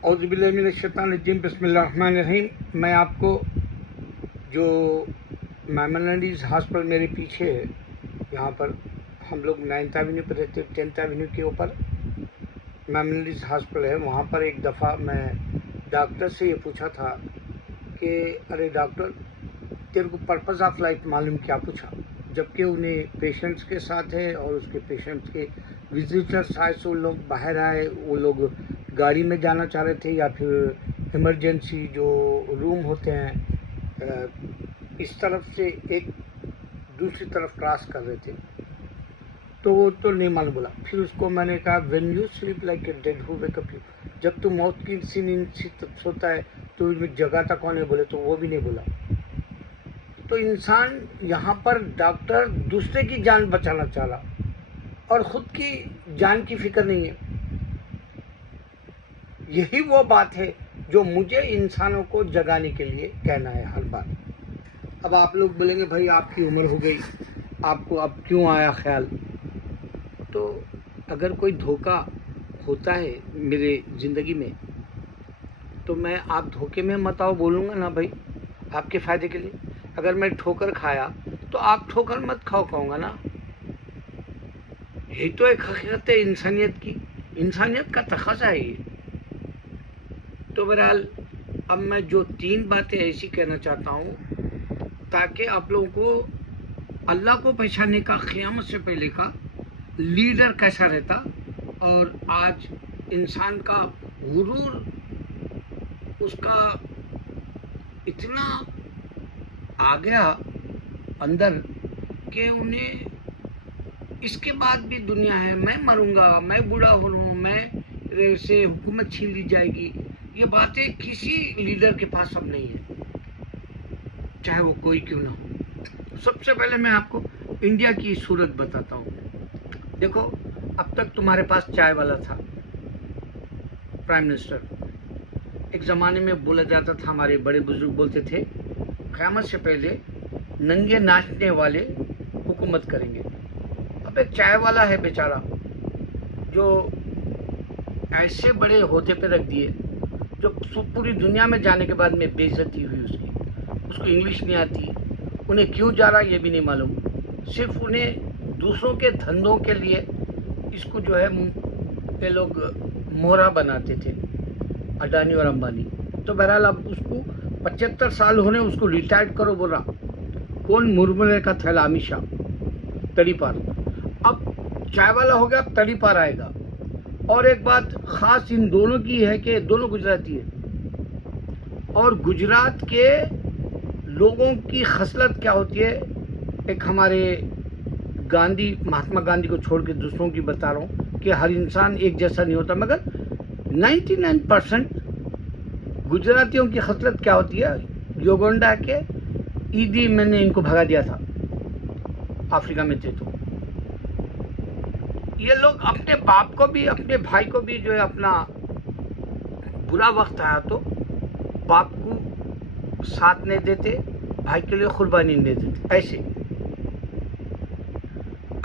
औज़ुबिल्लाहिमिनश्शैतानिर्रजीम बिस्मिल्लाहिर्रहमानिर्रहीम। मैं आपको जो मेमोरीज हॉस्पिटल मेरे पीछे है, यहाँ पर हम लोग 9th एवेन्यू पर रहते, 10th एवेन्यू के ऊपर मेमोरीज हॉस्पिटल है। वहाँ पर एक दफ़ा मैं डॉक्टर से ये पूछा था कि अरे डॉक्टर, तेरे को पर्पज़ ऑफ लाइफ मालूम क्या? पूछा, जबकि उन्हें पेशेंट्स के साथ है और उसके पेशेंट्स के विजिटर्स आए, सो लोग बाहर आए, वो लोग गाड़ी में जाना चाह रहे थे या फिर इमरजेंसी जो रूम होते हैं इस तरफ से एक दूसरी तरफ क्रॉस कर रहे थे, तो वो तो नहीं मालूम बोला। फिर उसको मैंने कहा when you sleep like a dead who wake up you, जब तू मौत की सी सोता है तो जगाता कौन है? बोले तो वो भी नहीं बोला। तो इंसान यहाँ पर डॉक्टर दूसरे की जान बचाना चाह रहा और ख़ुद की जान की फिक्र नहीं है। यही वो बात है जो मुझे इंसानों को जगाने के लिए कहना है हर बार। अब आप लोग बोलेंगे भाई आपकी उम्र हो गई, आपको अब क्यों आया ख्याल? तो अगर कोई धोखा होता है मेरे ज़िंदगी में तो मैं आप धोखे में मत आओ बोलूँगा ना भाई, आपके फ़ायदे के लिए। अगर मैं ठोकर खाया तो आप ठोकर मत खाओ कहूँगा ना। यही तो एक हकीकत है इंसानियत की, इंसानियत का तकाज़ा है ये। तो बहरहाल अब मैं जो 3 बातें ऐसी कहना चाहता हूँ ताकि आप लोगों को अल्लाह को पहचानने का, क़यामत से पहले का लीडर कैसा रहता और आज इंसान का गुरूर उसका इतना आ गया अंदर कि उन्हें इसके बाद भी दुनिया है, मैं मरूंगा, मैं बूढ़ा हो रहा हूँ, मैं से हुकूमत छीन ली जाएगी, ये बातें किसी लीडर के पास अब नहीं है, चाहे वो कोई क्यों ना हो। सबसे पहले मैं आपको इंडिया की सूरत बताता हूँ। देखो, अब तक तुम्हारे पास चाय वाला था, प्राइम मिनिस्टर। एक ज़माने में बोला जाता था, हमारे बड़े बुजुर्ग बोलते थे, क़यामत से पहले नंगे नाचने वाले हुकूमत करेंगे। अब एक चाय वाला है बेचारा जो ऐसे बड़े ओहदे पे रख दिए, जो पूरी दुनिया में जाने के बाद में बेइज्जती हुई उसकी। उसको इंग्लिश नहीं आती, उन्हें क्यों जा रहा ये भी नहीं मालूम, सिर्फ उन्हें दूसरों के धंधों के लिए इसको जो है ये लोग मोहरा बनाते थे, अडानी और अंबानी। तो बहरहाल अब उसको 75 साल होने, उसको रिटायर्ड करो बोल रहा कौन? मुरमुरे का थैला अमित शाह, तड़ी पार। अब चाय वाला हो गया, अब तड़ी पार आएगा। और एक बात ख़ास इन दोनों की है कि दोनों गुजराती है और गुजरात के लोगों की खसलत क्या होती है, एक हमारे गांधी, महात्मा गांधी को छोड़ के दूसरों की बता रहा हूँ कि हर इंसान एक जैसा नहीं होता, मगर 99% गुजरातियों की खसलत क्या होती है? योगंडा के ईदी मैंने इनको भगा दिया था, अफ्रीका में थे। तो ये लोग अपने बाप को भी, अपने भाई को भी जो है, अपना बुरा वक्त आया तो बाप को साथ नहीं देते, भाई के लिए कुर्बानी नहीं देते। ऐसे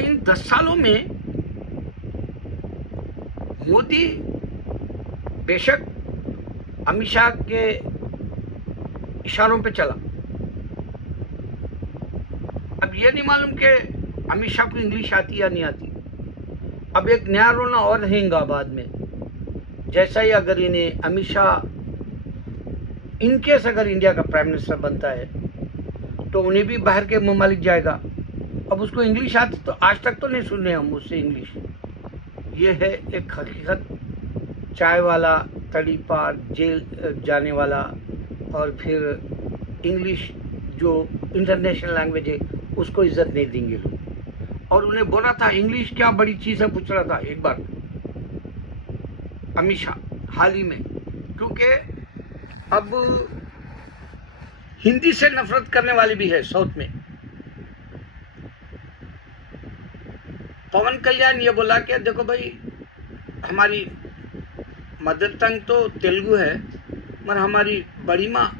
इन 10 सालों में मोदी बेशक अमित शाह के इशारों पे चला। अब ये नहीं मालूम कि अमित शाह को इंग्लिश आती या नहीं आती। अब एक नया रोना और रहेगा बाद में, जैसा ही अगर इन्हें अमित शाह इनकेस अगर इंडिया का प्राइम मिनिस्टर बनता है तो उन्हें भी बाहर के ममालिक जाएगा। अब उसको इंग्लिश आती तो आज तक तो नहीं सुने हम उससे इंग्लिश। ये है एक हकीकत। चाय वाला, तड़ी पार, जेल जाने वाला और फिर इंग्लिश जो इंटरनेशनल लैंग्वेज है उसको इज्जत नहीं देंगे लोग। और उन्हें बोला था इंग्लिश क्या बड़ी चीज़ है, पूछ रहा था एक बार अमित शाह हाल ही में, क्योंकि अब हिंदी से नफरत करने वाले भी है साउथ में। पवन कल्याण ये बोला कि देखो भाई, हमारी मदर टंग तो तेलुगु है मगर हमारी बड़ी माँ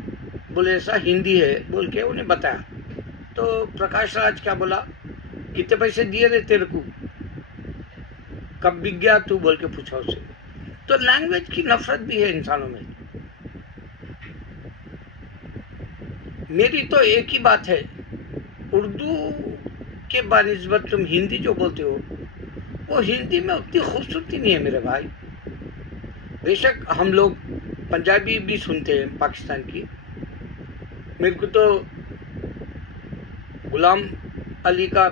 बोले ऐसा हिंदी है, बोल के उन्हें बताया। तो प्रकाश राज क्या बोला, कितने पैसे दिए थे तेरे को, कब बिक गया तू, बोल के पूछा उससे। तो लैंग्वेज की नफरत भी है इंसानों में। मेरी तो एक ही बात है, उर्दू के बानिस्बत तुम हिंदी जो बोलते हो, वो हिंदी में उतनी खूबसूरती नहीं है मेरे भाई। बेशक हम लोग पंजाबी भी सुनते हैं पाकिस्तान की। मेरे को तो गुलाम अली का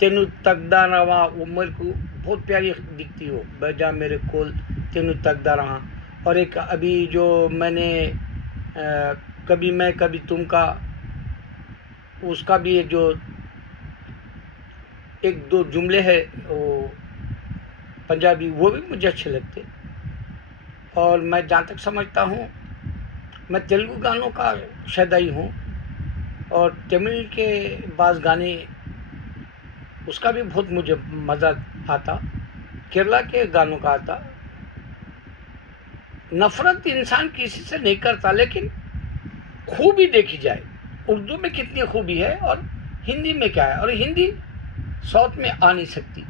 तेनू तकदा रहा, वो मेरे को बहुत प्यारी दिखती हो, बजा मेरे कोल तेनू तकदा रहा। और एक अभी जो मैंने कभी मैं कभी तुम का, उसका भी एक जो एक दो जुमले हैं वो पंजाबी, वो भी मुझे अच्छे लगते। और मैं जहाँ तक समझता हूँ, मैं तेलुगु गानों का शैदाई हूँ, और तमिल के बाज़ गाने उसका भी बहुत मुझे मज़ा आता, केरला के गानों का आता। नफ़रत इंसान किसी से नहीं करता, लेकिन खूबी देखी जाए, उर्दू में कितनी खूबी है और हिंदी में क्या है। और हिंदी साउथ में आ नहीं सकती,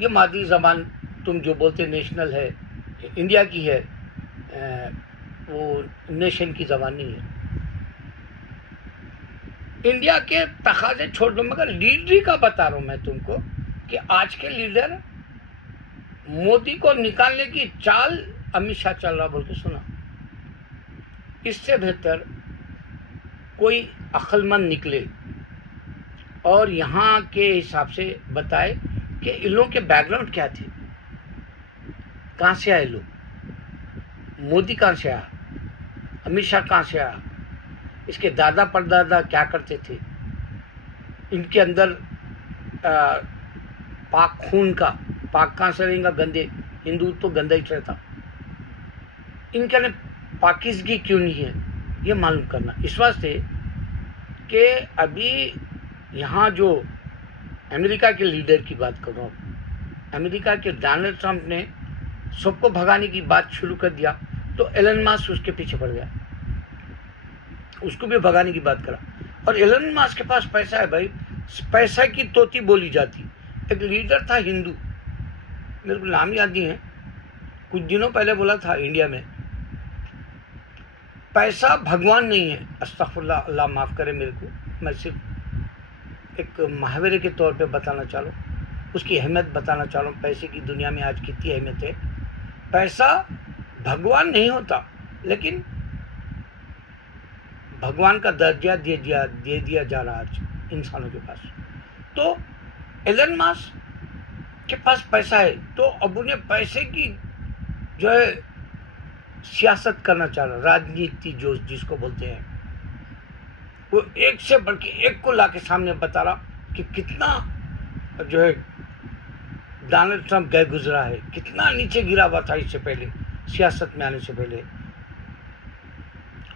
ये मादरी ज़बान तुम जो बोलते नेशनल है, इंडिया की है, वो नेशन की ज़बान नहीं है। इंडिया के तकाज़े छोड़ दो, मगर लीडरी का बता रहा हूँ मैं तुमको कि आज के लीडर मोदी को निकालने की चाल अमित शाह चल रहा बोल के सुना। इससे बेहतर कोई अक्लमंद निकले और यहाँ के हिसाब से बताए कि इन लोगों के बैकग्राउंड क्या थे, कहाँ से आए लोग, मोदी कहाँ से आया, अमित शाह कहाँ से आया, इसके दादा परदादा क्या करते थे, इनके अंदर पाक खून का, पाक कहाँ से रहेगा, गंदे हिंदू तो गंदा ही रहता, इनके अंदर पाकिज़गी क्यों नहीं है, ये मालूम करना। इस वास्ते कि अभी यहाँ जो अमेरिका के लीडर की बात कर रहा हूँ, अमेरिका के डोनाल्ड ट्रंप ने सबको भगाने की बात शुरू कर दिया, तो एलन मास्क उसके पीछे पड़ गया, उसको भी भगाने की बात करा। और एलन मास्क के पास पैसा है भाई, पैसा की तोती बोली जाती। एक लीडर था हिंदू, मेरे को नाम याद नहीं है, कुछ दिनों पहले बोला था इंडिया में, पैसा भगवान नहीं है। अस्तगफुरुल्लाह, अल्लाह माफ़ करे मेरे को, मैं सिर्फ एक मुहावरे के तौर पे बताना चाह रहा हूँ, उसकी अहमियत बताना चाह रहा हूँ, पैसे की दुनिया में आज कितनी अहमियत है। पैसा भगवान नहीं होता, लेकिन भगवान का दर्जा दे दिया जा रहा आज इंसानों के पास। तो एलन मास्क के पास पैसा है, तो अब उन्हें पैसे की जो है सियासत करना चाह रहा, राजनीति जो जिसको बोलते हैं, वो एक से बढ़ के एक को ला के सामने बता रहा कि कितना जो है डोनाल्ड ट्रंप गए गुजरा है, कितना नीचे गिरा हुआ था इससे पहले, सियासत में आने से पहले।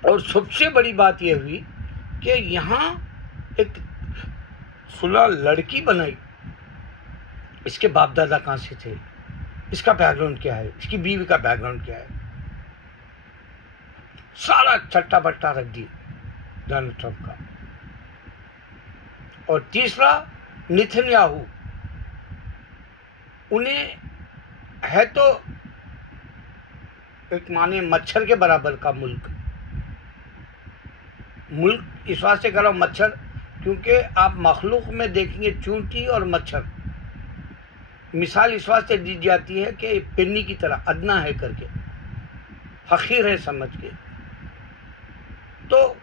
और सबसे बड़ी बात यह हुई कि यहाँ एक सुलह लड़की बनाई, इसके बाप दादा कहाँ से थे, इसका बैकग्राउंड क्या है, इसकी बीवी का बैकग्राउंड क्या है, सारा चट्टा बट्टा रख दी डोनाल्ड ट्रंप का। और तीसरा नेतन्याहू, उन्हें है तो एक माने मच्छर के बराबर का मुल्क इस वास्ते कह रहा हूँ मच्छर, क्योंकि आप मखलूक में देखेंगे चूंटी और मच्छर, मिसाल इस वास्ते दी जाती है कि पिन्नी की तरह अदना है करके, हकीर है समझ के। तो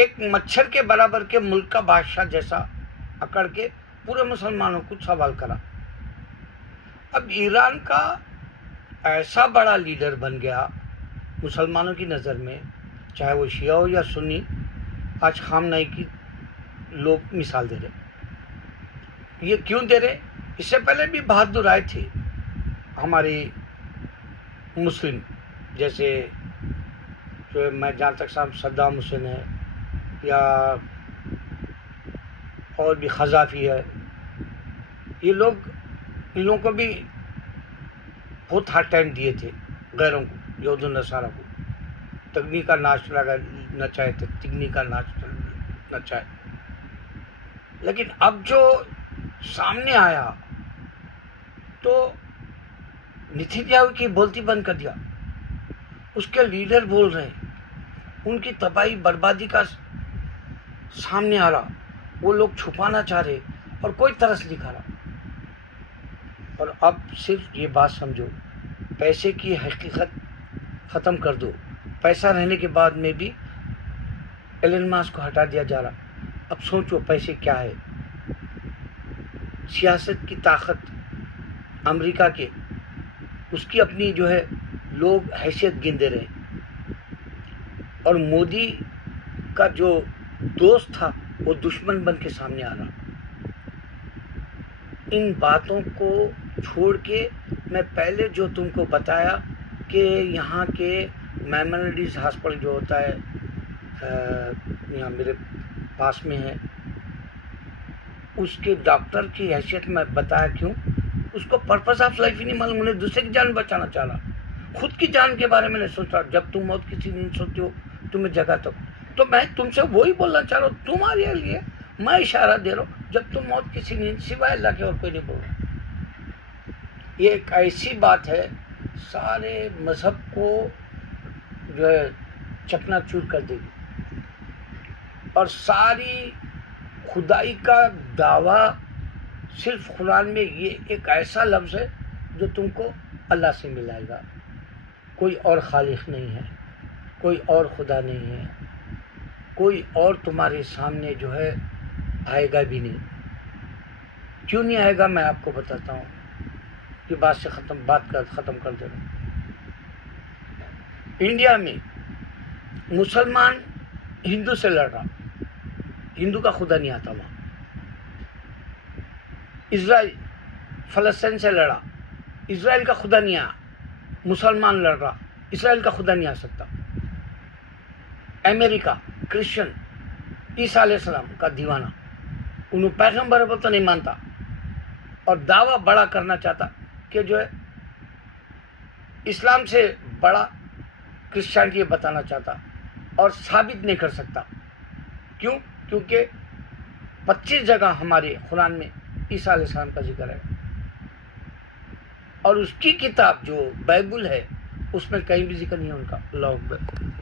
एक मच्छर के बराबर के मुल्क का बादशाह जैसा अकड़ के पूरे मुसलमानों को सवाल करा। अब ईरान का ऐसा बड़ा लीडर बन गया मुसलमानों की नज़र में, चाहे वो शिया हो या सुन्नी, आज खामनेई की लोग मिसाल दे रहे। ये क्यों दे रहे? इससे पहले भी बहादुर आए थे हमारे मुस्लिम, जैसे जो मैं जहाँ तक साहब सद्दाम हुसैन है, या और भी खजाफी है, ये लोग, इन लोगों को भी बहुत हार्ड टाइम दिए थे गैरों को, यहूद नसारा को, तगनी का नाच लगा नचाए थे, तिगनी का नाच नचाए। लेकिन अब जो सामने आया, तो नेतन्याहू की बोलती बंद कर दिया। उसके लीडर बोल रहे हैं, उनकी तबाही बर्बादी का सामने आ रहा, वो लोग छुपाना चाह रहे और कोई तरस नहीं खा रहा। और अब सिर्फ ये बात समझो, पैसे की हकीकत ख़त्म कर दो। पैसा रहने के बाद में भी एलन मस्क को हटा दिया जा रहा। अब सोचो पैसे क्या है। सियासत की ताकत अमेरिका के, उसकी अपनी जो है लोग हैसियत गिनते रहे, और मोदी का जो दोस्त था वो दुश्मन बन के सामने आ रहा। इन बातों को छोड़ के मैं पहले जो तुमको बताया कि यहाँ के मैमोरिटीज हॉस्पिटल जो होता है यहाँ मेरे पास में है, उसके डॉक्टर की हैसियत में बताया। क्यों? उसको पर्पस ऑफ लाइफ ही नहीं मालूम, उन्हें दूसरे की जान बचाना चाह रहा, खुद की जान के बारे में नहीं सोच रहा। जब तुम मौत किसी दिन सोचते हो तुम्हें जगह तो मैं तुमसे वही बोलना चाह रहा हूँ, तुम्हारे लिए मैं इशारा दे रहा हूँ। जब तुम मौत किसी नींद सिवाय अल्लाह के और कोई नहीं बोल रहा। ये एक ऐसी बात है सारे मज़हब को जो है चकनाचूर कर देगी, और सारी खुदाई का दावा सिर्फ कुरान में ये एक ऐसा लफ्ज़ है जो तुमको अल्लाह से मिलाएगा। कोई और खालिक नहीं है, कोई और खुदा नहीं है, कोई और तुम्हारे सामने जो है आएगा भी नहीं। क्यों नहीं आएगा मैं आपको बताता हूँ। ये बात से ख़त्म कर दे रहा हूँ। इंडिया में मुसलमान हिंदू से लड़ रहा, हिंदू का खुदा नहीं आता वहाँ। इजराइल फ़लस्तीन से लड़ा, इजराइल का खुदा नहीं आया, मुसलमान लड़ रहा, इजराइल का खुदा नहीं आ सकता। अमेरिका क्रिश्चियन ईसा अलैहिस्सलाम का दीवाना, उन्हें पैगंबर को तो नहीं मानता और दावा बड़ा करना चाहता कि जो है इस्लाम से बड़ा क्रिश्चियनिटी बताना चाहता, और साबित नहीं कर सकता। क्यों? क्योंकि 25 जगह हमारे कुरान में ईसा अलैहिस्सलाम का जिक्र है, और उसकी किताब जो बाइबल है उसमें कहीं भी जिक्र नहीं है उनका। अल्लाह अकबर।